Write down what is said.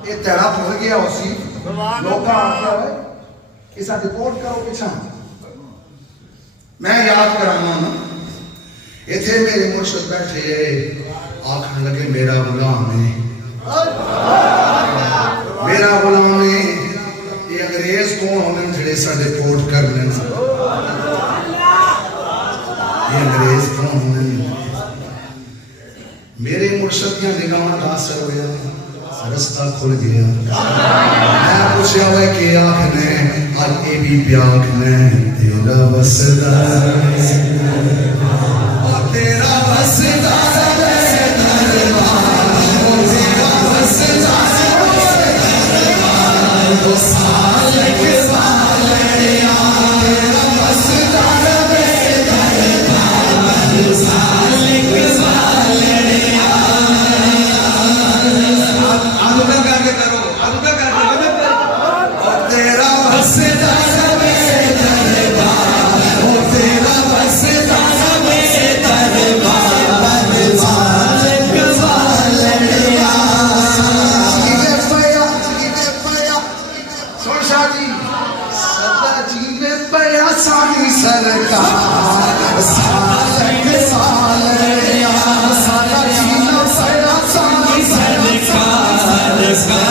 ये तेरा भुल गया उसी लोग आख्या है इसा रिपोर्ट करो पिछा मैं याद कराना ना इथे मेरे मुर्शद बैठे आखन लगे मेरा गुलाम है मेरा गुलाम है ये अंग्रेज कौन होंगे जिहड़े साडे रिपोर्ट कर लेन ये अंग्रेज कौन होंगे मेरे मुर्शद की निगाह का असर होया रस्ता खुल गया मैं पूछा हुआ कि आखने आज ए भी प्याख ने तेरा वसदा तेरा वसदा सरकार